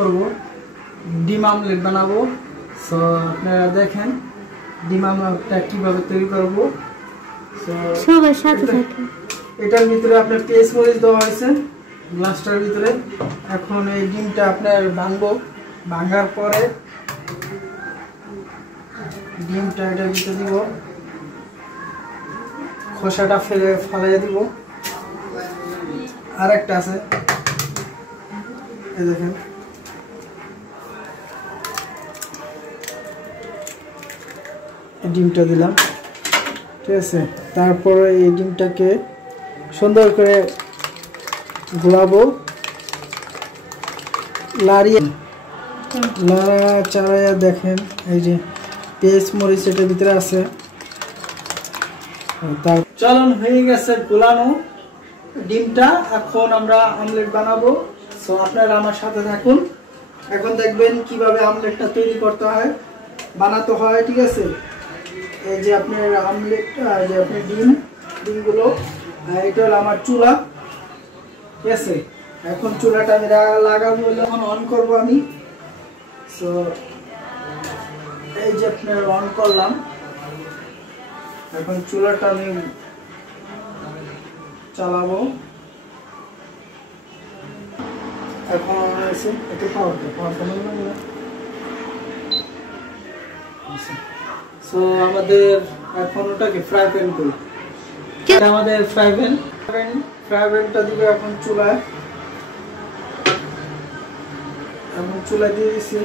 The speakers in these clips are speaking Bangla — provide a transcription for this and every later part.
করব ডিম আমলেট বানাবো। সো আপনারা দেখেন ডিম আমলেটটা কিভাবে তৈরি করব। সো সবার সাথে সাথে এটার ভিতরে আপনার পেস্ট মরিচ দেওয়া হয়েছে গ্লাসটার ভিতরে। এখন এই ডিমটা আপনার ভাঙবো, ভাঙার পরে ডিমটা এটার ভিতরে দিব, খোসাটা ফালাইয়া দিব। আর একটা আছে, এই দেখেন ডিমটা দিলাম, ঠিক আছে। তারপরে এই ডিমটাকে সুন্দর করে গোলাবো, লাড়া চাড়াইয়া দেখেন এই যে পেস্ট মরিচ এটার ভিতরে আছে। তার চলন হয়ে গেছে গোলানো ডিমটা। এখন আমরা আমলেট বানাবো। সো আপনারা আমার সাথে থাকুন, এখন দেখবেন কিভাবে আমলেটটা তৈরি করতে হয়, বানাতে হয়, ঠিক আছে। এই যে আপনার আমলেটটা, যে আপনার ডিমগুলো, এটা হলো আমার চুলা, ঠিক আছে। এখন চুলাটা আমি লাগাবো, এখন অন করবো আমি। সো এই যে আপনার অন করলাম, এখন চুলাটা আমি চালাবো। এখন একটু পাওয়ারটা সো আমাদের এখন ওটাকে ফ্রাই প্যান করি। আমাদের ফ্রাই প্যানটা দিবে এখন চুলায়। এখন চুলা দিয়ে দিছি,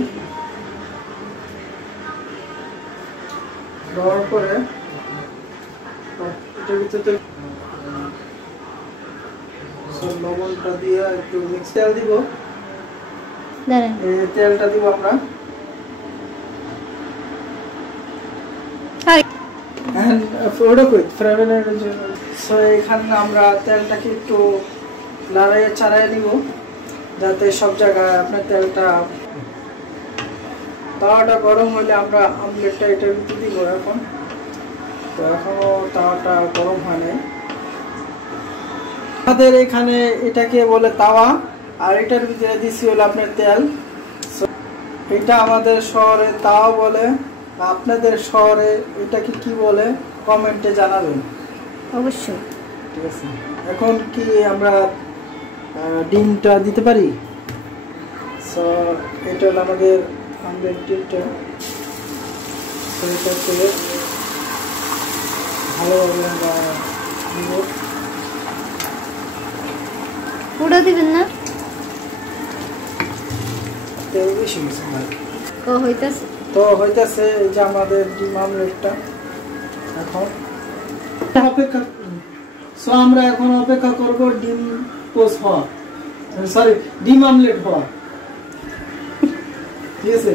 দেওয়ার পরে এটার ভিতরে লবণটা দিয়ে একটু মিক্স তেল দিব, তেলটা দিব আমরা। এখানে আমরা তেলটাকে একটু লাড়াইয়ে চাড়াই দিব, যাতে সব জায়গায় আপনার তেলটা। তাওয়াটা গরম হলে আমরা আমলেটটা এটার ভিতরে দিব এখন। তো এখনো তাওয়াটা গরম হয় নাই। আমাদের এখানে এটাকে বলে তাওয়া, আর এটার ভিতরে দিচ্ছি হলো আপনার তেল। এটা আমাদের শহরে তাওয়া বলে, আপনাদের শহরে এটাকে কি বলে কমেন্টে জানাবেন অবশ্যই, ঠিক আছে। এখন কি আমরা ডিমটা দিতে পারি? সো এটা হলো আমাদের আমলেট ডিমটা। এটাকে ভালোভাবে আমরা দিব। পুরো দিবেন না, তেল বেশি হয়েছে তো হইতাছে এই যে আমাদের ডিম আমলেটটা। এখন অপেক্ষা, সো আমরা এখন অপেক্ষা করব ডিম পোস্ট হওয়া, সরি ডিম আমলেট হওয়া, ঠিক আছে।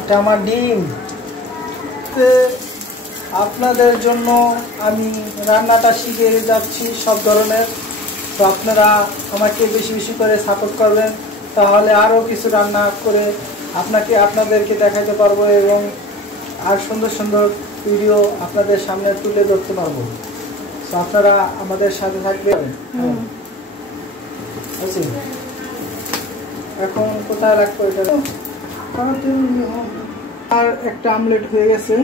এটা আমার ডিম। আপনাদের জন্য আমি রান্নাটা শিখে যাচ্ছি সব ধরনের। তো আপনারা আমাকে বেশি বেশি করে সাপোর্ট করবেন, তাহলে আরও কিছু রান্না করে আপনাদেরকে দেখাতে পারবো, এবং আর সুন্দর সুন্দর ভিডিও আপনাদের সামনে তুলে ধরতে পারবো। তো আপনারা আমাদের সাথে থাকবেন। এখন কোথায় রাখবো এটা? আর একটা আমলেট হয়ে গেছে।